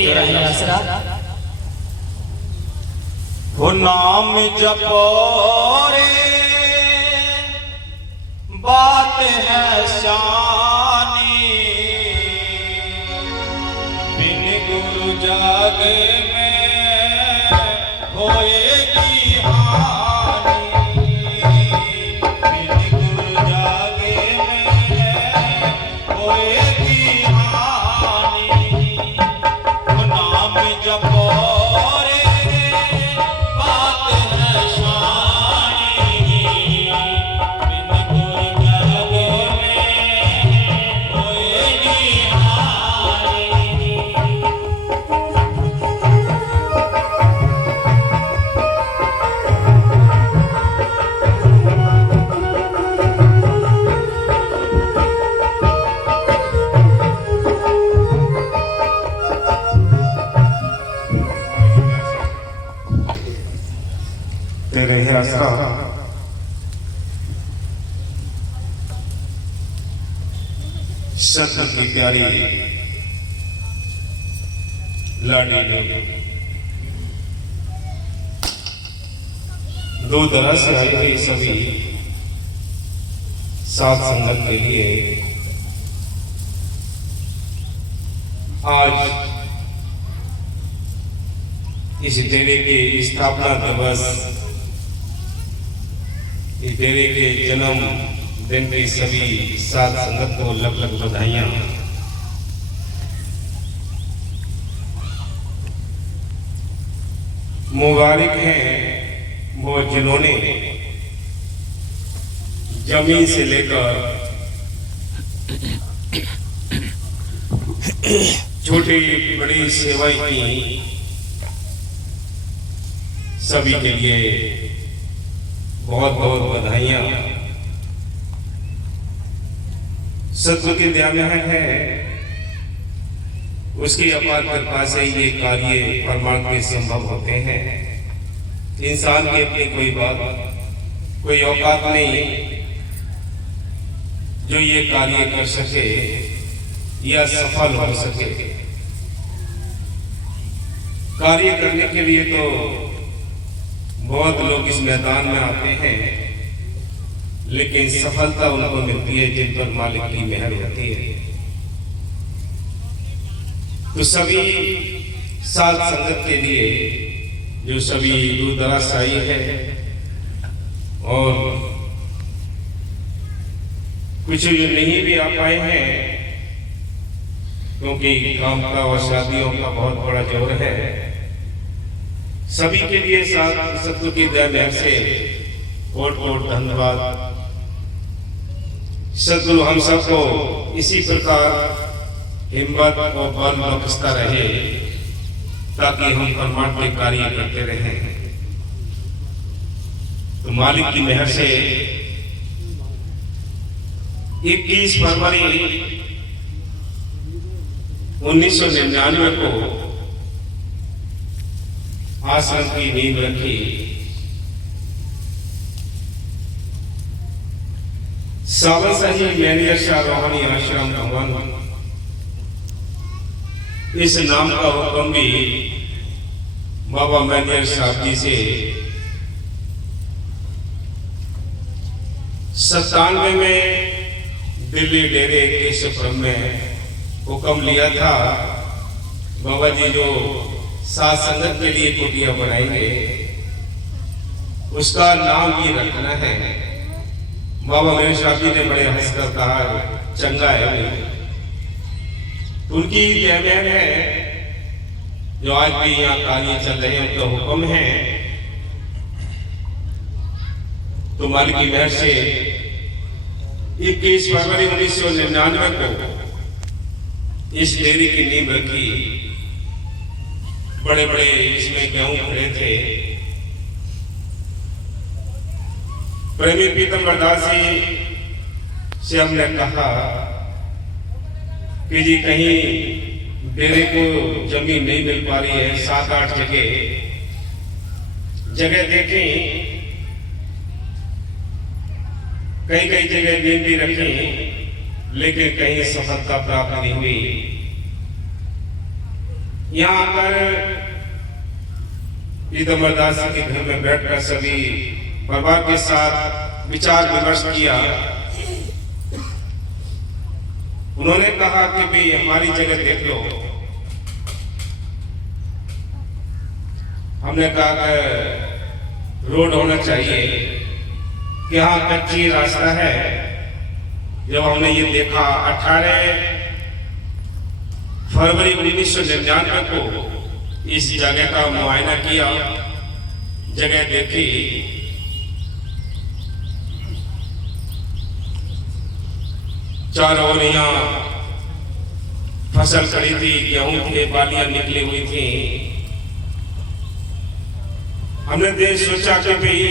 तेरा ही आसरा। वो नाम जपो रे बात है शानी, बिन गुरु जग में होएगी हानि, बिन गुरु जग में होएगी हानि। वो नाम जपो तेरे ही आसरा। सत्य की प्यारी लाडी लोग दो तरह से आई हुई सभी साथ संगत के लिए आज इस डेरे के स्थापना दिवस, इस डेरे के जन्म दिन की सभी साथ संगत को लग लग बधाइयां। मुबारक हैं वो जिन्होंने जमीन से लेकर छोटी बड़ी सेवाएं की। सभी के लिए बहुत बहुत बधाइयां। सत्य के ध्यान है उसकी अपार कृपा से ये कार्य परमात्मा संभव होते हैं। इंसान की अपनी कोई बात कोई औकात नहीं जो ये कार्य कर सके या सफल हो सके। कार्य करने के लिए तो बहुत लोग इस मैदान में आते हैं, लेकिन सफलता उनको मिलती है जिन पर मालिक की मेहर होती है। तो सभी साथ संगत के लिए जो सभी दूर दराज से आई है और कुछ नहीं भी आ पाए हैं क्योंकि काम का और शादियों का बहुत बड़ा जोर है, सभी के लिए साथ सत्य की दया से कोट कोट धन्यवाद। सद्गुरु हम सबको इसी प्रकार हिम्मत और बल बख्शता रहे ताकि हम परमात्मा के कार्य करते रहें। तो मालिक की मेहर से 21 फरवरी 1999 को आश्रम की नींव रखी। सावन सही मैनेजर शाह रोहानी आश्रम भवन, इस नाम का हुक्म भी बाबा मैनेजर साहब जी से 97 में दिल्ली डेरे केशवपुरम में हुक्म लिया था। बाबा जी जो साथ संगत के लिए कुटिया बनाएंगे उसका नाम ही रखना है। बाबा मेरे शादी ने बड़े हंसकर कहा चंगा है। उनकी जयमैन है जो आज भी यहाँ कार्य चल रहे हैं, उनका हुक्म है। तो मालिक की मेहर से 21 फरवरी 1999 को इस डेयरी की नींव रखी। बड़े बड़े इसमें गेहूं खड़े थे। प्रेमी पीतम्बर दास जी से हमने कहा कि जी कहीं डेरे को जमीन नहीं मिल पा रही है, 7-8 जगह देखें, कई कई जगह नींव भी रखी, लेकिन कहीं सफलता प्राप्त नहीं हुई। यहाँ आकर पीतम्बर दास जी के घर में बैठकर सभी परिवार के साथ विचार विमर्श किया। उन्होंने कहा कि भाई हमारी जगह देख लो। हमने कहा कि रोड होना चाहिए कि हाँ कच्ची रास्ता है। जब हमने ये देखा 18 फरवरी 1999 को इस जगह का मुआयना किया, जगह देखी, चारों ओर यहाँ फसल खड़ी थी, गेहूं थे, बालियां निकली हुई थी। हमने देख सोचा कि भाई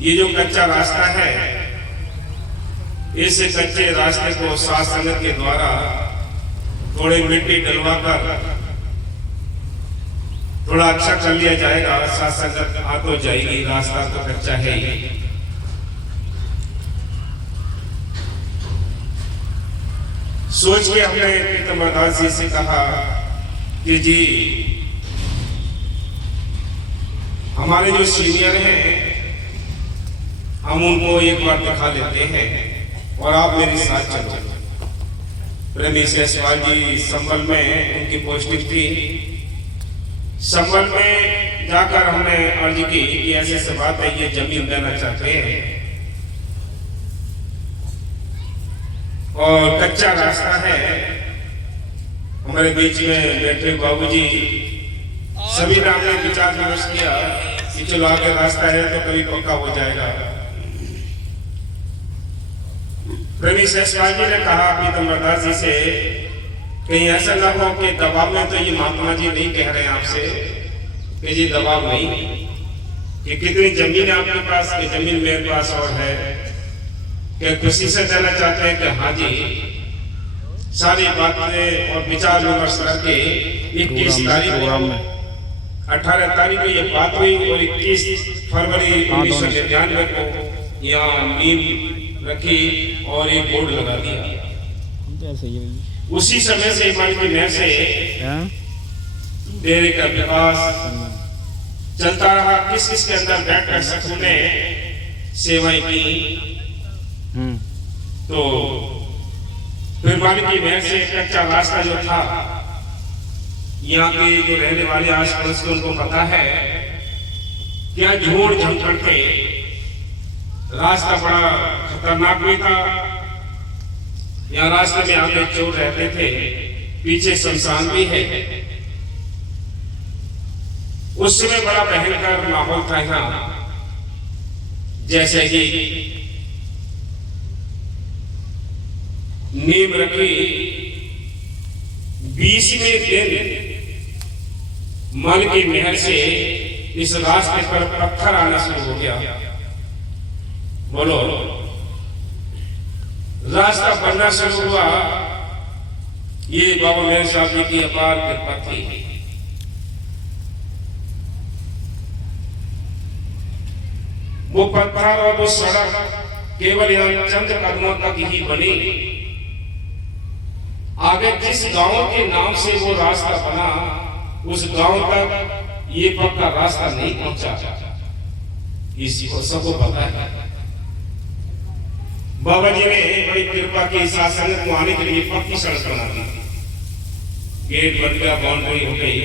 ये जो कच्चा रास्ता है, इस कच्चे रास्ते को साथ संगत के द्वारा थोड़ी मिट्टी डलवा कर थोड़ा अच्छा कर लिया जाएगा। साथ संगत आ तो जाएगी, रास्ता तो कच्चा है ही। सोच के हमने पीतम्बर दास जी से कहा कि जी हमारे जो सीनियर हैं हम उनको एक बार दिखा देते हैं और आप मेरे साथ चलो। प्रेमी सवाल जी संबल में उनकी पोस्टिंग थी। संबल में जाकर हमने अर्ज की कि ऐसे से बात है, ये जमीन देना चाहते हैं और कच्चा रास्ता है। हमारे बीच में बैठे बाबूजी सभी ने हमने विचार विमर्श किया कि चलो आगे रास्ता है तो कभी पक्का हो जाएगा। प्रेमी सवाल जी ने कहा पीतम्बर दास जी से कहीं ऐसा ना हो कि दबाव में, तो ये महात्मा जी नहीं कह रहे हैं आपसे कि जी दबाव नहीं, कि कितनी जमीन है आपके पास, कि जमीन मेरे पास और है, कि खुशी से देना चाहते हैं कि हाँ जी सारी बातें और विचार विमर्श करके 21 तारीख को 18 तारीख को ये बात हुई और 21 फरवरी 1999 को यहाँ नींव रखी और एक बोर्ड लगा दिया। उसी समय से हमारी महर से डेरे का विकास चलता रहा। किस किस के अंदर बैठकर सखों ने सेवाएं की। तो फिर मालिक की महर से कच्चा रास्ता जो था, यहाँ के जो रहने वाले आस पड़ोस के उनको पता है क्या झोड़ झंझट के रास्ता बड़ा खतरनाक भी था। यहाँ रास्ते में आगे चोर रहते थे, पीछे शमशान भी है। उस समय बड़ा भयंकर माहौल था यहाँ। जैसे कि नींव रखी, 20वें दिन मन की मेहर से इस रास्ते पर पत्थर आना शुरू हो गया। बोलो, रास्ता बनना शुरू हुआ। ये बाबा मेहर साहब जी की अपार कृपा थी। वो पत्थर और वो सड़क केवल यहाँ चंद कदमों तक ही बनी। आगे जिस गांव के नाम से वो रास्ता बना, उस गांव तक ये पक्का रास्ता नहीं पहुंचा। इसको सबको पता है। बाबा जी ने बड़ी कृपा की शासन को आने के लिए पक्की सड़क बना दी। गेट बन गया, बाउंड्री हो गई।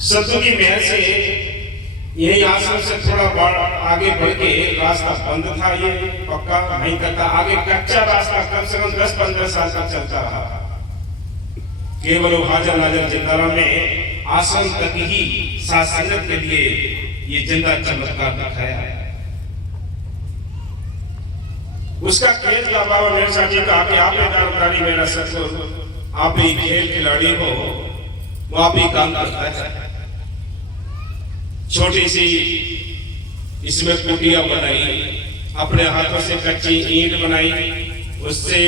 सत्तू की मेहर से यही आश्रम से थोड़ा आगे बढ़ के रास्ता बंद था, ये पक्का नहीं करता। आगे कच्चा रास्ता कम से कम 10-15 साल तक चलता रहा। केवल हाजर नाजर जिंदारा में आश्रम तक ही शासनत के लिए ये जिंदा चमत्कार दिखाया है। उसका खेल था बाबा मेहर साहब जी का कि आप ही दारोदारी मेरा सतगुरु, आप ही खेल खिलाड़ी हो, वो आप ही काम करता है। छोटी सी इसमें कुटिया बनाई, अपने हाथों से कच्ची ईंट बनाई, उससे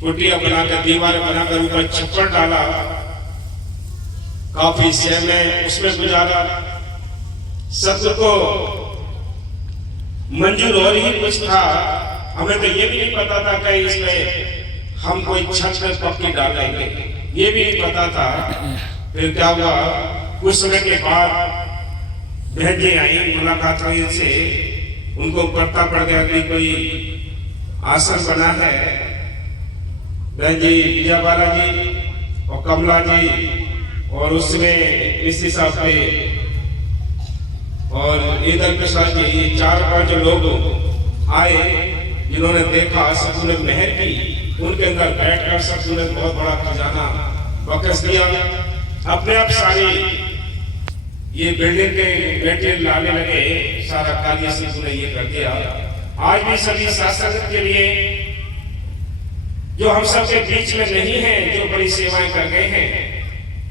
कुटिया बनाकर दीवार बनाकर ऊपर छप्पर डाला। काफी समय उसमें गुजारा। सत्य को मंजूर और ही कुछ था, हमें तो ये भी नहीं पता था कि इसमें हम कोई छत में पक्की डालेंगे, ये भी नहीं पता था। फिर क्या हुआ, कुछ समय के बाद बहन जी आई, मुलाकात हुई उनसे, उनको पता पड़ गया कि कोई आसन बना है। बहन जी विजय बाला जी और कमला जी और उसमें मिस्त्री साहब थे और ईदल प्रसाद जी, ये 4-5 लोग आए जिन्होंने देखा सतगुरु मेहर की। उनके अंदर बैठकर सतगुरु ने बहुत बड़ा खजाना बकस दिया। अपने आप सारी ये बिल्डिंग के मटेरियल लाने लगे, सारा कार्य सतगुरु ने ये कर दिया। आज भी सभी शासन के लिए जो हम सब के बीच में नहीं है, जो बड़ी सेवाएं कर गए हैं,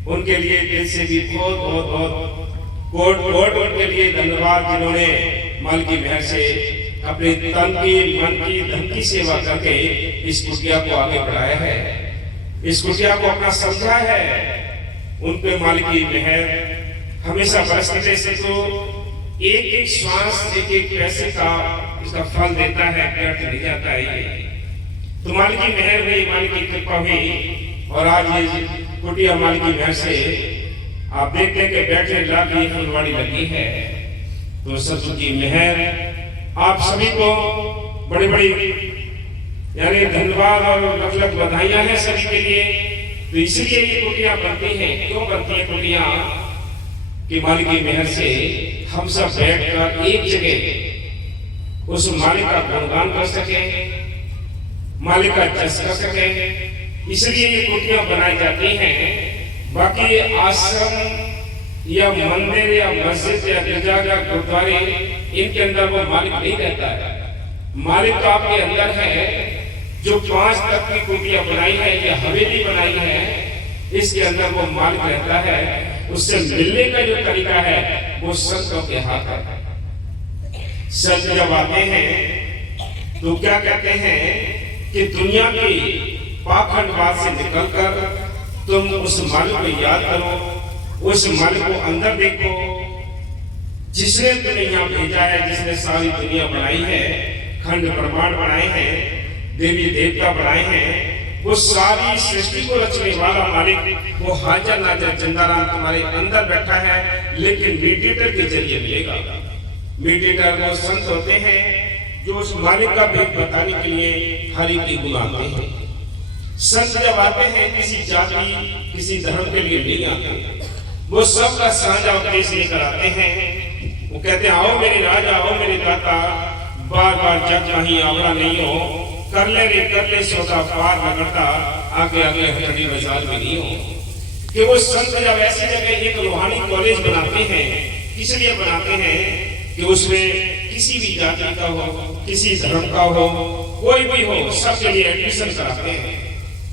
उनके लिए दिल से भी बहुत बहुत बहुत कोट के लिए धन्यवाद, जिन्होंने माल की मेहर से अपने तन की, मन की, धन की सेवा करके इस कुटिया को आगे बढ़ाया है, इस कुटिया को अपना समझा है। उन पे माल की मेहर हमेशा बरसते से तो एक एक श्वास, एक एक पैसे का इसका फल देता है, व्यर्थ नहीं जाता है। तो माल की मेहर हुई, माल की कृपा हुई और आज ये कुटिया माल की मेहर से आप देखते के बैठे लागी फुलवाड़ी लगी है। तो सतगुरु की मेहर आप सभी को बड़ी बड़ी यानी धन्यवाद और लख बधाइयां हैं सभी के लिए। तो इसलिए ये कुटिया बनती हैं। क्यों बनती है कुटिया? कि मालिक की मेहर से हम सब बैठकर एक जगह उस मालिक का गुणगान कर सके, मालिक का जस कर सके, इसलिए ये कुटियां बनाई जाती हैं। बाकी आश्रम या मंदिर या मस्जिद या गिरजाघर गुरुद्वारे, इनके अंदर वो मालिक नहीं रहता है। मालिक तो आपके अंदर है। जो 5 तक की कुटियां बनाई है या हवेली बनाई है, इसके अंदर वो मालिक रहता है। उससे मिलने का जो तरीका है वो संतों के हाथ है। संत जब आते हैं तो क्या कहते हैं कि दुनिया की पाखंडवाद से निकलकर तुम उस मालिक को याद करो, उस मालिक को अंदर देखो, जिसने तुम्हें यहाँ भेजा है, जिसने सारी दुनिया बनाई है, खंड ब्रह्मांड बनाए हैं, देवी देवता बनाए हैं, वो सारी सृष्टि को रचने वाला मालिक वो हाजर नाजर जिंदाराम तुम्हारे अंदर बैठा है। लेकिन मीडिएटर के जरिए मिलेगा। मीडिएटर वो संत होते हैं जो उस मालिक का भेद बताने के लिए हरि की बुलाते हैं। संत जब आते हैं किसी जाति, किसी धर्म के लिए नहीं आते, वो सबका साझा उपदेश लेकर आते हैं। वो कहते हैं, आओ मेरे राजा, आओ मेरे दाता, बार बार जग नहीं आवड़ा नहीं हो, कर ले सौदा पार लगता, आगे आगे हथकड़ी मजाल में नहीं हो। कि वो संत जब ऐसी जगह एक रूहानी कॉलेज बनाते हैं, इसलिए बनाते हैं कि उसमें किसी भी जाति का हो, किसी धर्म का हो, कोई भी हो, सबके लिए एडमिशन कराते हैं।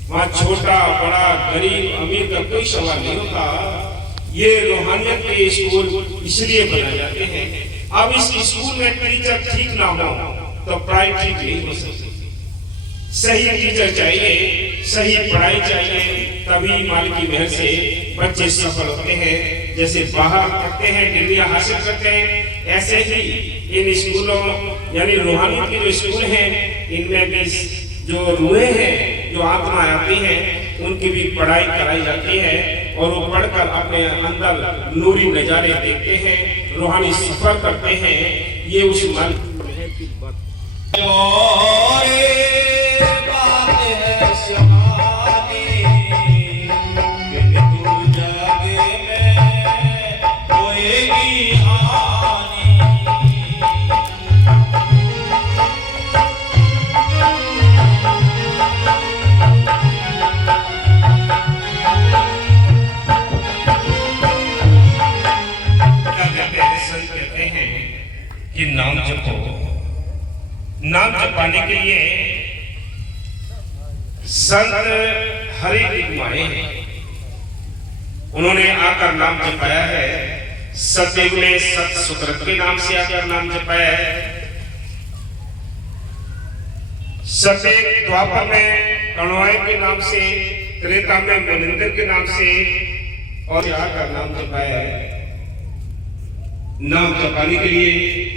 वहाँ छोटा बड़ा गरीब अमीर का कोई सवाल नहीं होता। ये रूहानियत के स्कूल इसलिए बनाए जाते हैं। अब इस स्कूल में टीचर ठीक ना हो तो पढ़ाई ठीक नहीं हो सकती। सही टीचर चाहिए, सही पढ़ाई चाहिए, तभी मालिक की मेहर से बच्चे सफल होते हैं। जैसे बाहर पढ़ते हैं, डिग्रियां हासिल करते हैं, ऐसे ही इन स्कूलों यानी रूहानियत के जो स्कूल हैं, इनमें भी जो रूहें हैं, जो आत्मा आती हैं, उनकी भी पढ़ाई कराई जाती है और वो पढ़कर अपने अंदर नूरी नजारे देखते हैं, रूहानी सफर करते हैं। ये उस मालिक की बात कि नाम जपो। नाम जपाने के लिए संत हरि दिखवाए हैं। उन्होंने आकर नाम जपाया है। सतयुग में सत सुकृत के नाम से आकर नाम जपाया है। सतयुग द्वापर में कणवाई के नाम से, त्रेता में मनिंदर के नाम से और आकर नाम जपाया है। नाम जपाने के लिए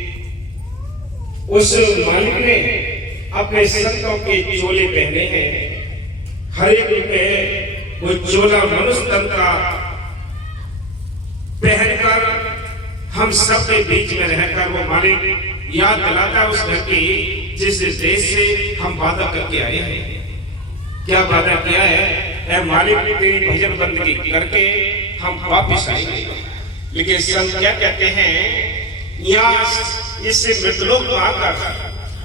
उस मालिक ने अपने संतों के चोले पहने हैं। हर एक पे वो चोला मनुष्य तन का पहनकर हम सबके बीच में रहकर वो मालिक याद दिलाता है उस घर की जिस देश से हम वादा करके आए हैं। क्या वादा किया है? ऐ मालिक तेरी भजन बंदगी करके हम वापिस आएंगे। लेकिन संत क्या कहते हैं? यहाँ इससे मृतलोक में आकर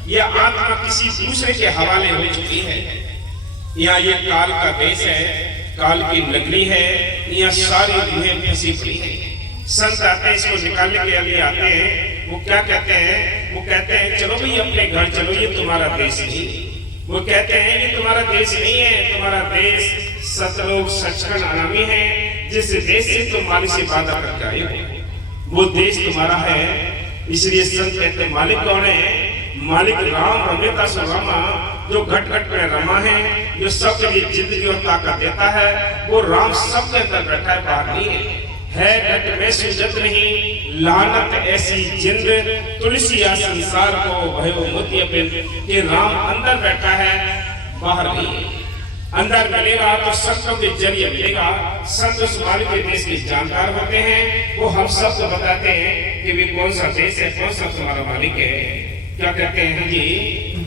यह आत्मा किसी दूसरे के हवाले हो चुकी है। यहाँ ये काल का देश है, काल की नगरी है, यहाँ सारी रूहें फंसी पड़ी है। संत आते हैं इसको निकालने के लिए आते हैं। वो क्या कहते हैं? वो कहते हैं चलो भाई अपने घर चलो, ये तुम्हारा देश नहीं। वो कहते हैं ये तुम्हारा देश नहीं है, तुम्हारा देश सतलोक सचखंड अनामी है, जिस देश से तुम मालिक से वादा करके आए हो वो देश तुम्हारा है। इसलिए संत कहते हैं मालिक कौन है? मालिक राम रमेता सुरामा, जो घट घट में रमा है, जो सबके लिए जिंदगी और ताकत देता है। वो राम सबके अंदर बैठा है, बाहर नहीं है घट में सुजत नहीं। लानत ऐसी जिंद तुलसी या संसार को भयो मोती बिन कि राम अंदर बैठा है, बाहर नहीं। अंदर मिलेगा तो संतों के जरिए मिलेगा। संत उस मालिक के देश के जानकार होते हैं, वो हम सबको बताते हैं कि वे कौन सा देश है, कौन सा तुम्हारा मालिक है। क्या कहते हैं जी?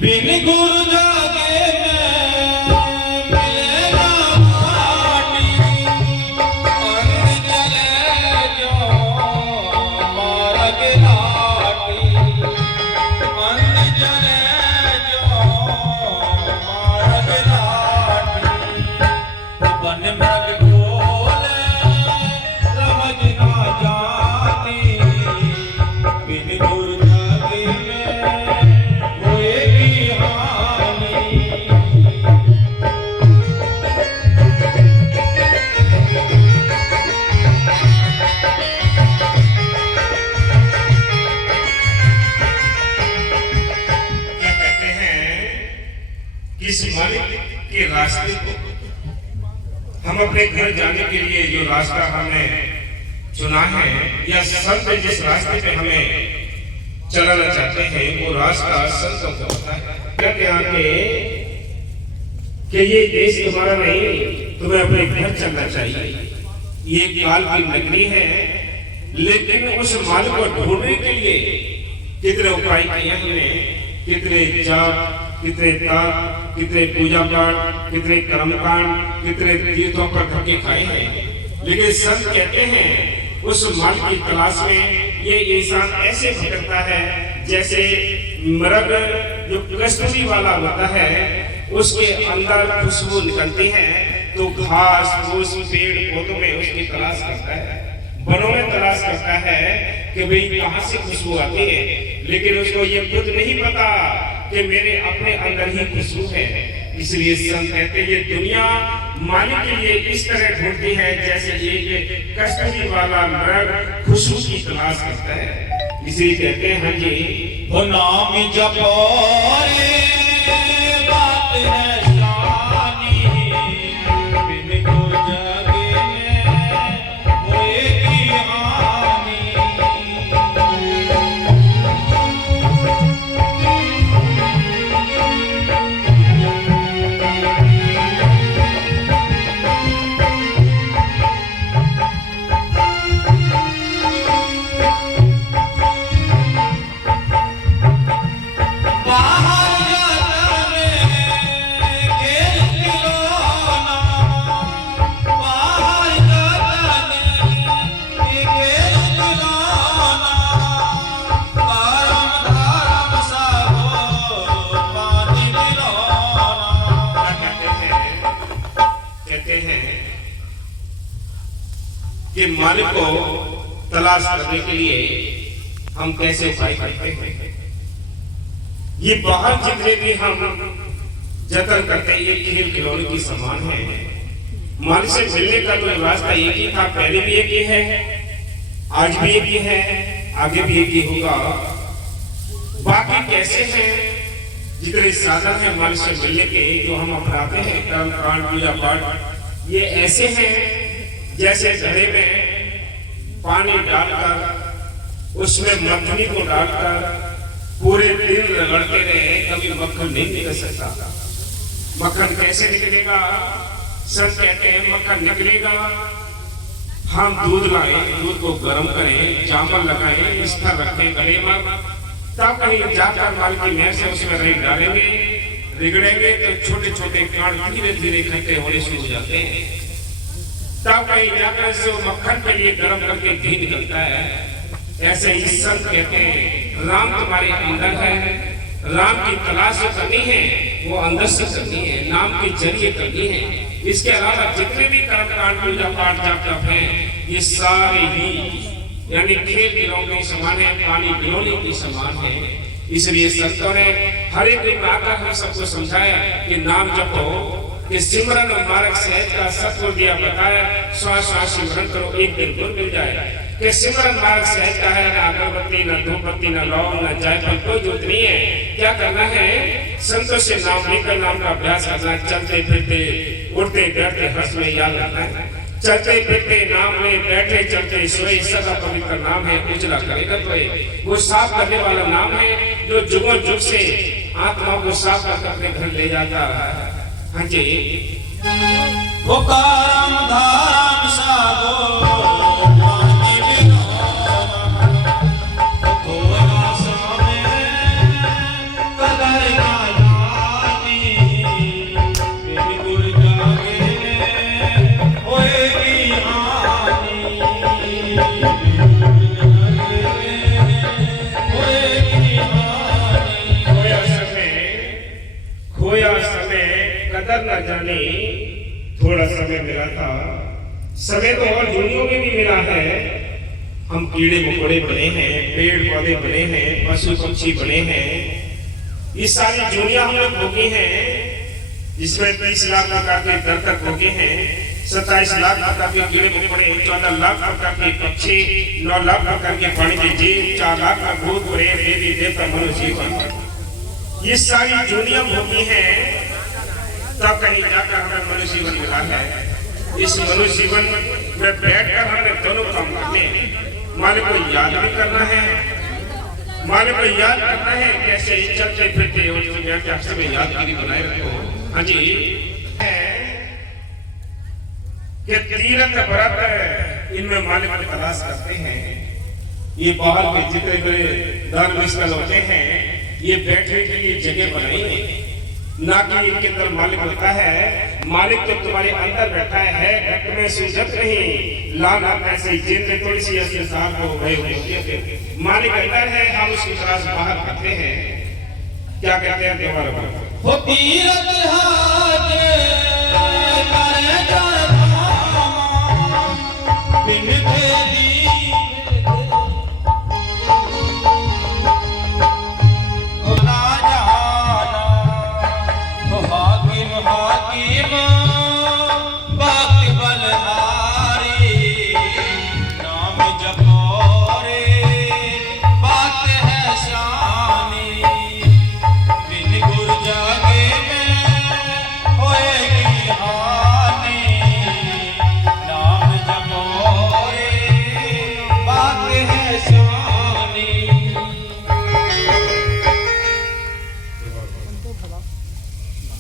बिन गुरु जागे इस मालिक के रास्ते को हम अपने घर जाने के लिए जो रास्ता हमने चुना है, या संत जिस रास्ते पे हमें चलाना चाहते हैं, वो रास्ता संतों को पता है। कहते हैं कि ये देश तुम्हारा नहीं, तुम्हें अपने घर चलना चाहिए। ये काल की नगरी है, लेकिन उस मालिक को ढूंढने के लिए कितने उपाय किए हमने, कितने जाप, कितने ताप, कितने पूजा पाठ, कितने कर्मकांड, कितने तीर्थों पर धक्के खाए हैं। लेकिन संत कहते हैं उस मालिक की तलाश में ये इंसान ऐसे भटकता है जैसे मृग जो कस्तूरी वाला होता है, उसके अंदर खुशबू निकलती है तो घास फूस पेड़ पौधों में उसकी तलाश करता है, वनों में तलाश करता है कि भाई कहाँ से खुशबू आती है। लेकिन उसको ये खुद नहीं पता कि मेरे अपने अंदर ही खुशबू है। इसलिए संत कहते हैं ये दुनिया मालिक के लिए इस तरह ढूंढती है जैसे एक कस्तूरी वाला मृग खुशबू की तलाश करता है। इसलिए कहते हैं हाँ जी, वो नाम जपो रे बात है शानी, बिन गुर जागे होएगी हानि। कि मालिक को तलाश करने के लिए हम कैसे उपाय करते हैं। ये बाहर जितने भी हम जतन करते हैं ये खेल खिलौने की समान है। मालिक से मिलने का तो रास्ता एक ही था, पहले भी एक ही है, आज भी एक ही है, आगे भी एक ही होगा। बाकी कैसे हैं जितने साधन है मालिक से मिलने के जो हम अपनाते हैं, कर्म कांड पूजा पाठ, ये ऐसे हैं जैसे घड़े में पानी डालकर उसमें मक्खनी को डालकर पूरे दिन रगड़ते रहे, कभी मक्खन नहीं निकल सकता। मक्खन कैसे निकलेगा? संत कहते हैं मक्खन निकलेगा, हम दूध लाए, दूध को गर्म करें, चावल लगाएं, स्तर रखें गले पर, तब कहीं जाकर माल की नहर से उसमें रही डालेंगे, रिगड़ेंगे तो छोटे छोटे कांड धीरे धीरे इकट्ठे होने शुरू हो जाते हैं। तब कहीं जाकर से मक्खन के लिए गर्म करके घी निकलता है। ऐसे ही संत कहते हैं राम तुम्हारे अंदर है, राम की तलाश जो करनी है वो अंदर से करनी है, नाम के जरिए करनी है। इसके अलावा जितने भी कर्म कांड पूजा पाठ जप तप है, ये सारे ही यानी खेल खिलौने के समान है, पानी गिरोने के समान है। इसलिए संतों ने हर एक दिन आकर हम सबको समझाया कि नाम जपो, कि सिमरन और मार्ग सहज का सत्व दिया बताया, श्वास श्वास सिमरन करो, एक दिन गुण मिल जाए। कि सिमरन मार्ग सहज का है, ना अगरबत्ती, ना धूपबत्ती, ना लौंग, ना जायफल, कोई जरूरत नहीं है। क्या करना है? संतों से नाम लेकर नाम का अभ्यास करना, चलते फिरते उठते बैठते हंस में याद रखना है। चलते फिरते नाम में, बैठे चलते सोए, सदा पवित्र नाम है, उजला करेगा तो वो साफ करने वाला नाम है, जो जुगों जुग से आत्मा को साफ करके अपने घर ले जाता है। हाँ जी, वो कारम धारम सागो कदर न जाने, थोड़ा समय मिला था, समय तो और दुनिया में भी मिला है। हम कीड़े मकोड़े बने हैं, पेड़ पौधे बने हैं, पशु पक्षी बने हैं, ये सारी दुनिया हम लोग भोगे हैं, जिसमें 30 लाख प्रकार के दर्शक भोगे हैं, 27 लाख प्रकार के कीड़े मकोड़े, 14 लाख प्रकार के पक्षी, 9 लाख प्रकार के पानी के जीव, 4 लाख का भूत प्रेत देवी देवता मनुष्य जीवन, ये सारी दुनिया भोगी है। तब कहीं जाकर हमें मनुष्य जीवन मिला है। इस मनुष्य जीवन में बैठकर हमें दोनों काम करने हैं। मालिक को याद भी करना है, मालिक को याद करना है, कैसे चलते फिरते और में यादगिरी बनाए रखो। हाँ जी, कि तीर्थ व्रत इनमें मालिक को तलाश करते हैं। ये बाहर के जितने बड़े धार्मिक स्थल होते हैं, ये बैठने के लिए जगह बनाई है, ना कि इनके अंदर मालिक होता है। मालिक तो तुम्हारे अंदर बैठा है, घट में सूझत नहीं, लाना ऐसे जिन में थोड़ी सी असली साफ हो गए होते। मालिक अंदर है, हम उसकी तलाश बाहर करते हैं। क्या कहते हैं देवार वो तीरथ हाथ करे बिन भेदी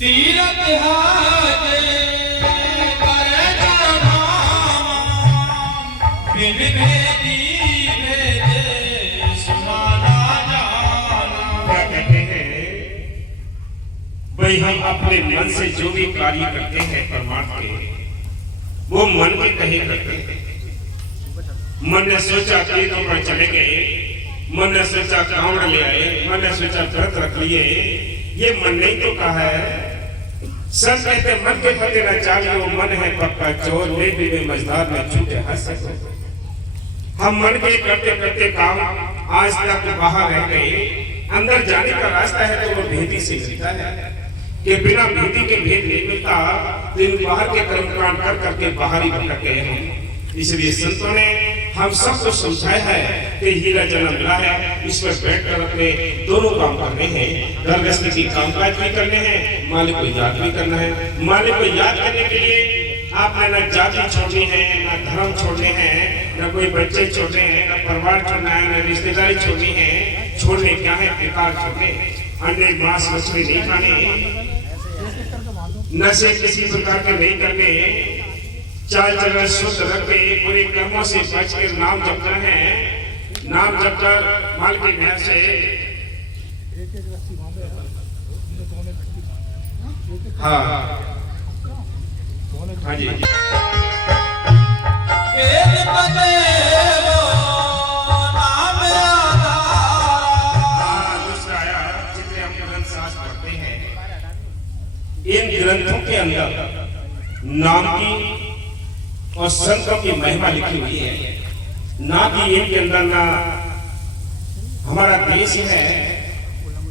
तीरथ हाथ करे बिन भेदी भेदे सुनाना जाना। क्या कहते हैं भाई, हम अपने मन से जो भी कार्य करते हैं परमार्थ के, वो मन के कहे करते हैं। मन ने सोचा तीर्थों पर चले गए, मन ने सोचा कांवड़ ले आए, मन ने सोचा व्रत रख लिए, ये मन नहीं तो कहा है। संत कहते मन के पते न चाहिए, वो मन है पक्का चोर, ले भी मजदार में छूटे हंस। हम मन के करते करते काम आज तक बाहर रह गए। अंदर जाने का रास्ता है तो वो भेदी से मिलता है, कि बिना भेदी के भेद नहीं मिलता। दिन बाहर के कर्मकांड कर करके बाहर ही भटक गए हम। इसलिए संतों ने हम सबको समझाया है कि हीरा जन्म मिला है, इस पर बैठकर अपने दोनों काम करने हैं। घर गृहस्थी की कामकाज भी करने हैं, मालिक को याद भी करना है। मालिक को याद करने के लिए आपने न जाति छोड़नी है, न धर्म छोड़ने हैं, न कोई बच्चे छोड़ने हैं, न परिवार छोड़ना है, न रिश्तेदारी छोड़नी है। छोड़ने क्या है? बेकार छोड़ने, अंडे मांस मछली नहीं खाने, नशे किसी प्रकार के नहीं करने, चाल चलन शुद्ध रख के बुरे कर्मों से बच कर नाम जपना है। नाम जपकर माल की मेहर से हाँ हाँ जी वेद पतेलो नाम आधारा। दूसरा आया, जितने हम ग्रंथ शास्त्र पढ़ते हैं, इन ग्रंथों के अंदर नाम की और संतों की महिमा लिखी हुई है। ना कि इनके अंदर ना हमारा देश है,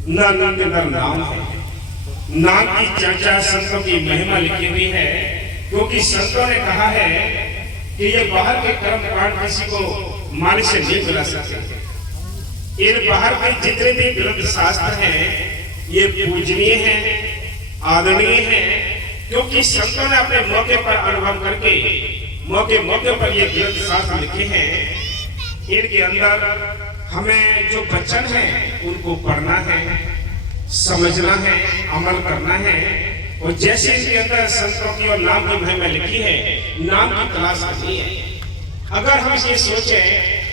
ना इनके अंदर नाम है। नाम की चर्चा, संतों की महिमा लिखी हुई है, क्योंकि संतों ने कहा है कि ये बाहर के कर्म कांड किसी को मालिक से नहीं मिला सकते। इन बाहर के जितने भी ग्रंथ शास्त्र हैं ये पूजनीय हैं, आदरणीय हैं, क्योंकि संतों ने अपने मौके पर अनुभव करके मौके पर ये ग्रंथ शास्त्र लिखे हैं। इनके अंदर हमें जो वचन है उनको पढ़ना है, समझना है, अमल करना है। और जैसे इसके अंदर संतों की और नाम की महिमा लिखी है, नाम की तलाश करनी है। अगर हम ये सोचें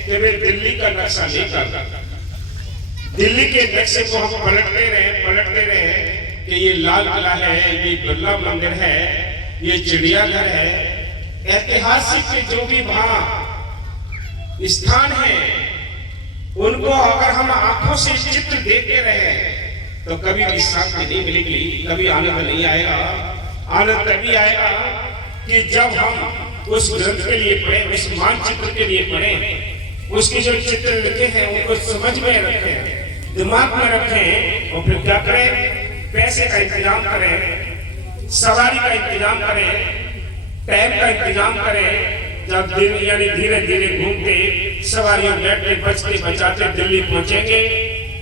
कि वे दिल्ली का नक्शा लेकर दिल्ली के नक्शे को हम पलटते रहे कि ये लाल किला है, ये बिरला मंदिर है, ये चिड़ियाघर है, ऐतिहासिक जो भी वहां स्थान है, उनको अगर हम आंखों से चित्र देखते रहे तो कभी भी शांति नहीं मिलेगी, कभी आनंद नहीं आएगा। आनंद तभी आएगा कि जब हम उस ग्रंथ के लिए पढ़ें, उस मानचित्र के लिए पढ़ें, उसके जो चित्र लिखे हैं उनको समझ में रखें, दिमाग में रखें, और फिर क्या करें, पैसे का इंतजाम करें, सवारी का इंतजाम करें, टाइम का इंतजाम करें। जब दिन यानी धीरे धीरे घूमते, सवारियों बैठते, बचते बचाते दिल्ली पहुंचेंगे,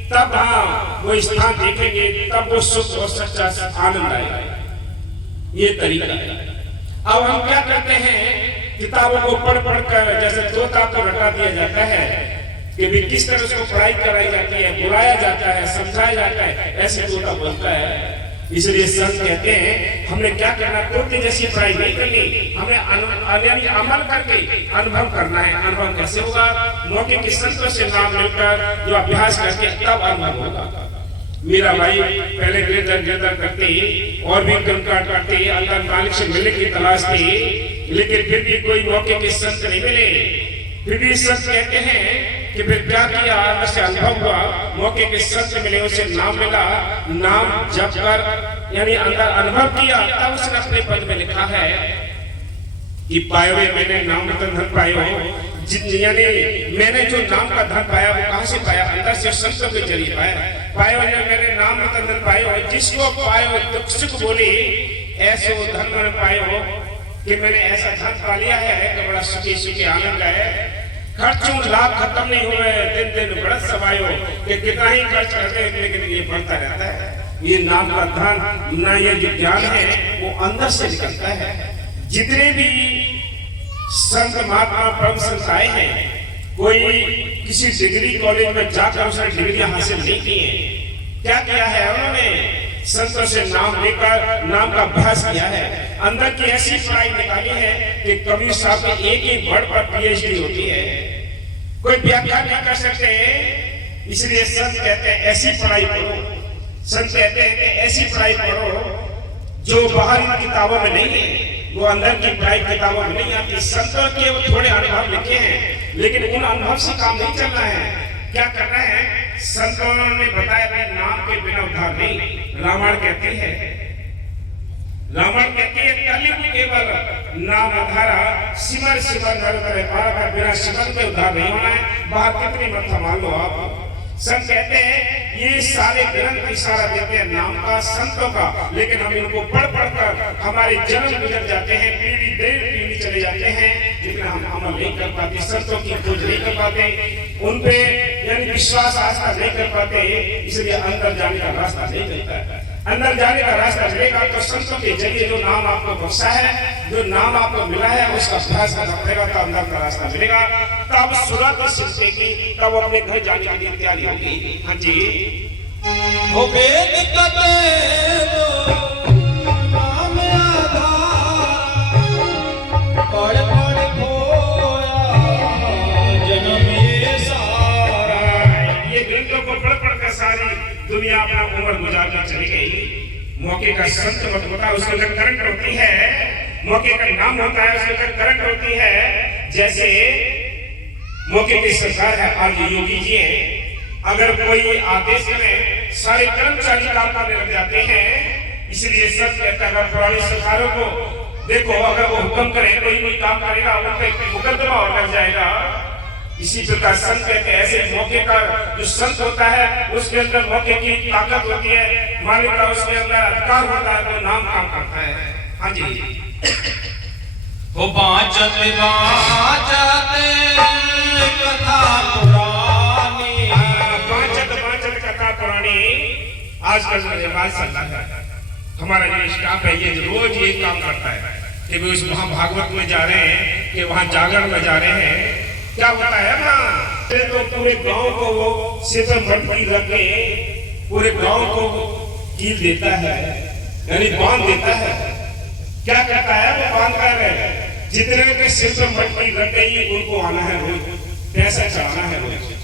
तब हाँ वो स्थान देखेंगे, तब वो सुख और सच्चा आनंद आएगा। ये तरीका है। अब हम क्या करते हैं, किताबों को पढ़ कर जैसे तोता को रटा दिया जाता है कि भी किस तरह उसको पढ़ाई कराई जाती है, बुलाया जाता है, समझाया जाता है, ऐसे तोता बोलता है। इसलिए संत कहते हैं हमने क्या करना, तोते जैसी पढ़ाई नहीं करनी, हमें अमल करके अनुभव करना है। अनुभव कैसे होगा, मौके के संतों से नाम लेकर जो अभ्यास करके तब अनुभव होगा। मेरा भाई पहले गिरधर करते और भी कर्मकांड करते, अल्लाह मालिक से मिलने की तलाश थी, लेकिन फिर भी कोई मौके के संत नहीं मिले। फिर भी संत कहते हैं कि फिर क्या किया, ऐसे अनुभव हुआ, मौके के संत मिले, उसे नाम मिला, नाम जप कर यानी अंदर अनुभव किया, तब उसने अपने पद में लिखा है कि पायो मैंने नाम का धन पायो। यानी मैंने जो नाम का धन पाया वो कहां से पाया, अंदर से संतों के जरिए पायो मैंने नाम का धन पायो। जिसको पायो दुख सुख बोले, ऐसे धन मैंने पायो कि मैंने ऐसा धन पा लिया है कि बड़ा सुखी आनंद है। खर्चों लाभ खत्म नहीं हुए, दिन दिन बढ़त समायो कि कितना ही खर्च करते हैं लेकिन ये बढ़ता रहता है। ये नाम का धन ना, ये जो ज्ञान है वो अंदर से निकलता है। जितने भी संत महात्मा परम संत आए हैं, कोई किसी डिग्री कॉलेज में जाकर उसने डिग्रियां हासिल नहीं की है। क्या किया है उन्होंने, संतों से नाम लेकर नाम का अभ्यास किया है। अंदर की ऐसी पढ़ाई निकाली है कि कबीर साहब की एक ही वर्ड पर पीएचडी होती है, कोई व्याख्या नहीं कर सकते। इसलिए संत कहते हैं ऐसी पढ़ाई पढ़ो, संत कहते हैं कि ऐसी पढ़ाई पढ़ो जो बाहरी किताबों में नहीं है, वो अंदर की पढ़ाई किताबों में नहीं आती। संतों के वो थोड़े अनुभव लिखे हैं, लेकिन उन अनुभव से काम नहीं चलना है। क्या करना है, संतों ने बताया कि नाम के बिना उद्धार नहीं। रामायण कहती है कलयुग केवल नाम आधारा, सिमर नर करे पार का, बिना सिमर के उद्धार नहीं होना है। बाहर कितनी मत मान लो आप। संत कहते हैं ये सारे ग्रंथ इशारा देते हैं नाम का, संतों का, लेकिन हम इनको पढ़ कर हमारे जन्म गुजर जाते हैं, पीढ़ी चले जाते हैं, लेकिन हम अमल नहीं कर पाते, संतों की खोज नहीं कर पाते, उन पे यानी विश्वास आस्था नहीं कर पाते। इसलिए अंदर जाने का रास्ता नहीं मिलता है। अंदर जाने का रास्ता मिलेगा तो संतों के जरिए जो नाम आपको बख्शा है, जो नाम आपको मिला है, उसका अभ्यास करना पड़ेगा तो अंदर का रास्ता मिलेगा। तब सूरत सीखेगी, तब अपने घर जाने के लिए तैयारी होगी। हाँ जी, हो वेद कते नाम उम्र गुजार कर चली गई। मौके का संत मत होता है, उसके अंदर करंट होती है। मौके का नाम होता है, उसके अंदर करंट होती है। जैसे मौके की सरकार है आज योगी जी हैं, अगर कोई आदेश करें सारे कर्मचारी काम करने लग जाते हैं। इसलिए सब कहता है पुरानी सरकारों को देखो, अगर वो हुक्म करें कोई काम करेगा उन पे मुकदमा और लग जाएगा। इसी प्रकार संत कहते हैं ऐसे मौके का जो संत होता है उसके अंदर मौके की ताकत होती है, मालिक का उसके अंदर अधिकार होता है, तो नाम काम करता है। हाँ जी, वो बाँचत कथा पुरानी, बाँचत कथा पुरानी। आजकल का रिवाज चलता है, हमारा जो स्टाफ है ये रोज ये काम करता है कि वे उस वहाँ भागवत में जा रहे हैं, कि वहाँ जागरण में जा रहे हैं। क्या होता है ना, तो पूरे गांव को वो सिर पर मटकी रख के पूरे गांव को कील देता है, यानी बांध देता है। क्या कहता है वो बांध कर, जितने के सिर पर मटकी रख गई उनको आना है रोज, पैसा चढ़ाना है रोज।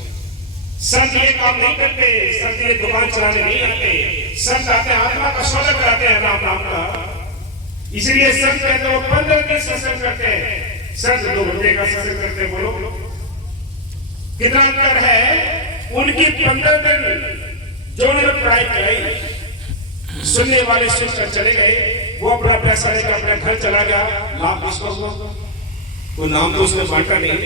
संत ये काम नहीं करते, संत ये दुकान चलाने नहीं आते, संत आते आत्मा का सौदा कराते हैं नाम नाम का। इसलिए संत कहते वो 15 दिन सत्संग करते हैं, संत 2 घंटे का सत्संग करते। बोलो कितना अंतर है। उनकी 15 दिन जो उन्होंने पढ़ाई कराई, सुनने वाले सुनकर चले गए, वो अपना पैसा लेकर अपने घर चला गया, लाभ किसको हुआ? वो नाम तो उसने बांटा नहीं,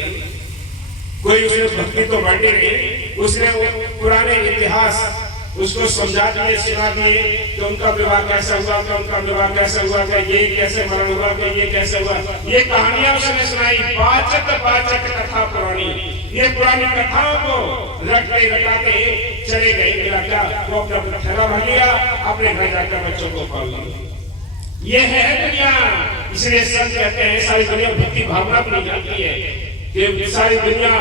कोई उसने भक्ति तो बांटी नहीं, उसने वो पुराने इतिहास उसको समझा दिए, सुना दिए कि उनका विवाह कैसा हुआ, कि उनका विवाह कैसा हुआ, कि ये कैसे मरण हुआ, कि ये कैसे हुआ, ये कहानियां उसने सुनाई। बाचक कथा पुरानी, ये पुरानी कथाओं को रटते रटाते चले गए। मेरा क्या, वो अपना थैला भर लिया, अपने घर जाकर बच्चों को पाल लिया। ये है दुनिया। इसलिए संत कहते हैं सारी दुनिया भक्ति भावना को नहीं जानती है, कि सारी दुनिया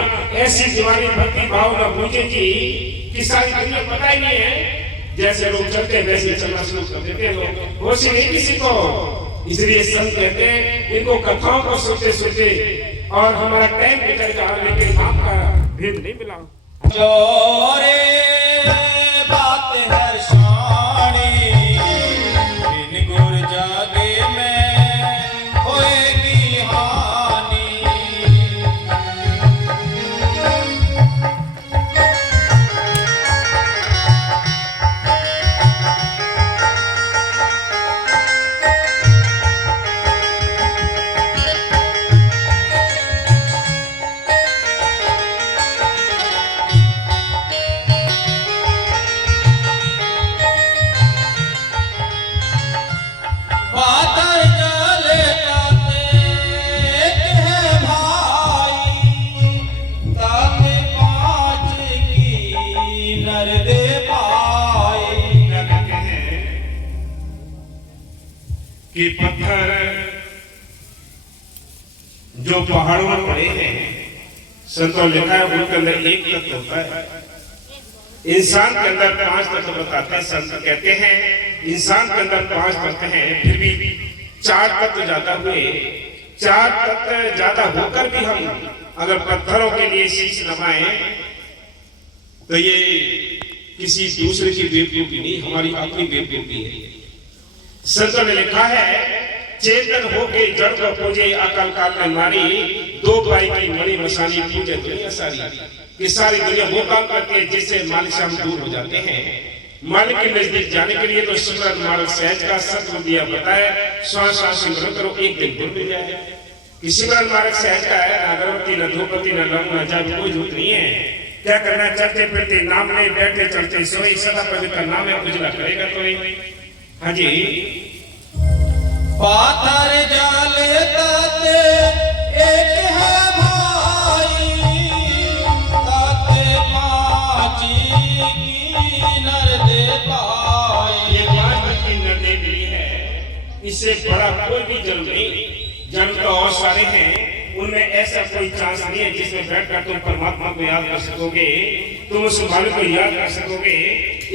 ऐसी दीवानी भक्ति भावना पूछे कि सारी दुनिया पता ही नहीं है। जैसे लोग चलते हैं वैसे चलना शुरू कर देते हैं, लोग होश ही नहीं किसी को। इसलिए संत कहते हैं इनको कथाओं को सुनते सुनते और हमारा टाइम निकल गया, लेकिन नाम का भेद नहीं मिला। जोरे बात है शानी, बिन गुर जागे में होएगी हानि। कि पत्थर जो पहाड़ों में पड़े हैं, संतों लिखा है उनके अंदर एक तत्व होता है। इंसान के अंदर 5 तत्व बताते हैं। संत कहते हैं इंसान के अंदर 5 तत्व हैं, फिर भी 4 तत्व ज्यादा हुए। 4 तत्व ज्यादा होकर भी हम अगर पत्थरों के लिए शीश नवाएं तो ये किसी दूसरे की बेवकूफी नहीं, हमारी अपनी बेवकूफी है। संतों ने लिखा है चेतन होके जड़ को पूजे, अकल काल में मारी, 2 पाई की मणि मसानी पूजे दुनिया सारी। कि सारी दुनिया वो काम करती है जिससे मालिक से हम दूर हो जाते हैं। मालिक के नजदीक जाने के लिए तो सिमरन मार्ग सहज का सत्य दिया बताया, श्वास श्वास सिमरन करो, एक दिन गुण मिल जाए। कि सिमरन मार्ग सहज का है, न अगरबत्ती न धूपबत्ती न लौंग न जाप, कोई जरूरत नहीं है। क्या करना, चलते फिरते नाम नहीं, बैठे चलते सोई, सदा पवित्र नाम है, उजला करेगा तो नहीं। हाँ जी, पाथर जाले ताते एक है भाई, ताते पाची की नर दे पाई। ये 5 की नर दे दी है, इससे बड़ा कोई भी जन्म नहीं। जन्म तो और सारे हैं, उनमें ऐसा कोई चांस नहीं है जिसमें बैठकर तुम परमात्मा को याद कर सकोगे, तुम उस मालिक को याद कर सकोगे।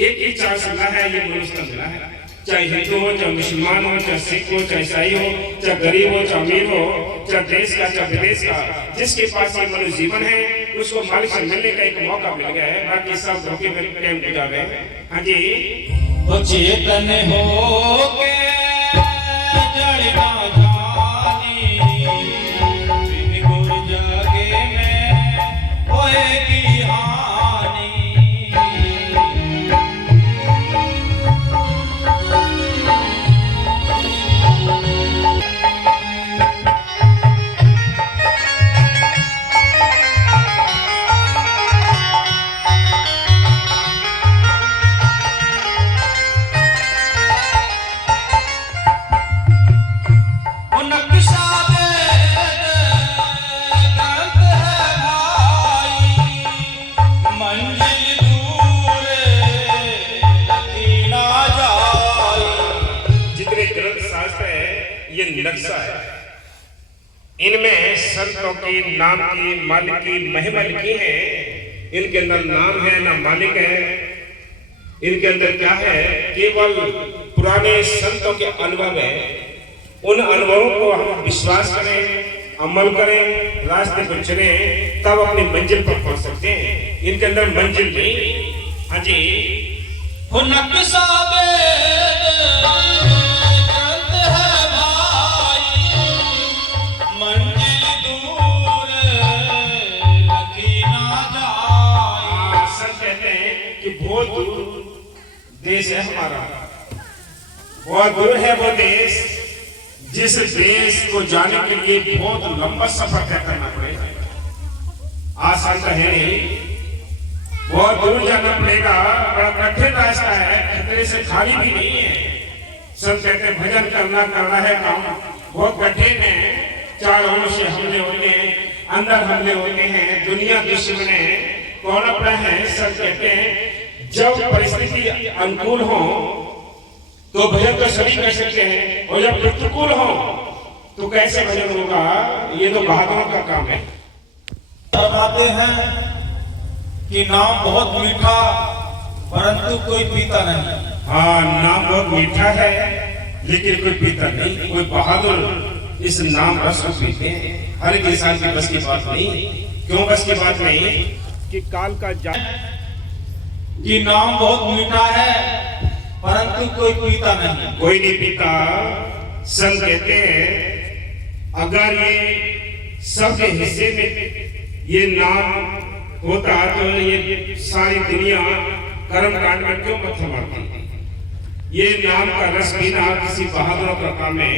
एक ही चांस मिला है, ये मनुष्य मिला है। चाहे हिंदू हो, चाहे मुसलमान हो, चाहे सिख हो, चाहे ईसाई हो, चाहे गरीब हो, चाहे अमीर हो, चाहे देश का चाहे विदेश का, जिसके पास ये मनुष्य जीवन है उसको मालिक से मिलने का एक मौका मिल गया है, बाकी सब धोखे में टाइम गुजार रहे हैं। हाँ जी, वो चेतन हो के जड़ ना जानी, बिन गुर जागे में होएगी हानि। नक्शा है, इनमें संतों की नाम की मालिक की महिमा लिखी है। इनके अंदर नाम है ना मालिक है, इनके अंदर क्या है, केवल पुराने संतों के अनुभव है। उन अनुभवों को हम विश्वास करें, अमल करें, रास्ते को चले, तब अपनी मंजिल पर पहुंच सकते हैं। इनके अंदर मंजिल नहीं। हाँ जी, नक्शा देश है हमारा, बहुत दूर है वो देश, जिस देश को जाने के लिए बहुत लंबा सफर तय करना पड़ेगा। आसान तो है नहीं, बहुत दूर जाना पड़ेगा, बड़ा कठिन रास्ता है, खतरे से खाली भी नहीं है। सब कहते हैं भजन करना है काम बहुत कठिन है। चारों ओर से हमले होते हैं, अंदर हमले होते हैं, दुनिया दुश्मन है, कौन अपना है। सब कहते हैं जब परिस्थिति अनुकूल हो तो भजन तो सभी कर सकते हैं, और जब प्रतिकूल हो तो कैसे भजन होगा, ये तो बहादुरों का काम है। बताते हैं कि नाम बहुत मीठा परंतु कोई पीता नहीं। हाँ, नाम बहुत मीठा है लेकिन कोई पीता नहीं। कोई बहादुर इस नाम रस को पीते हैं। हर एक इंसान की बस की बात नहीं। क्यों बस की बात नहीं? कि काल का कि नाम बहुत मीठा है परंतु कोई पीता नहीं। कोई नहीं पीता। संत कहते हैं अगर ये सबके हिस्से में ये नाम होता तो ये सारी दुनिया कर्म कांड में क्यों पत्थर मारती? ये नाम का रस पीना किसी बहादुर का काम है,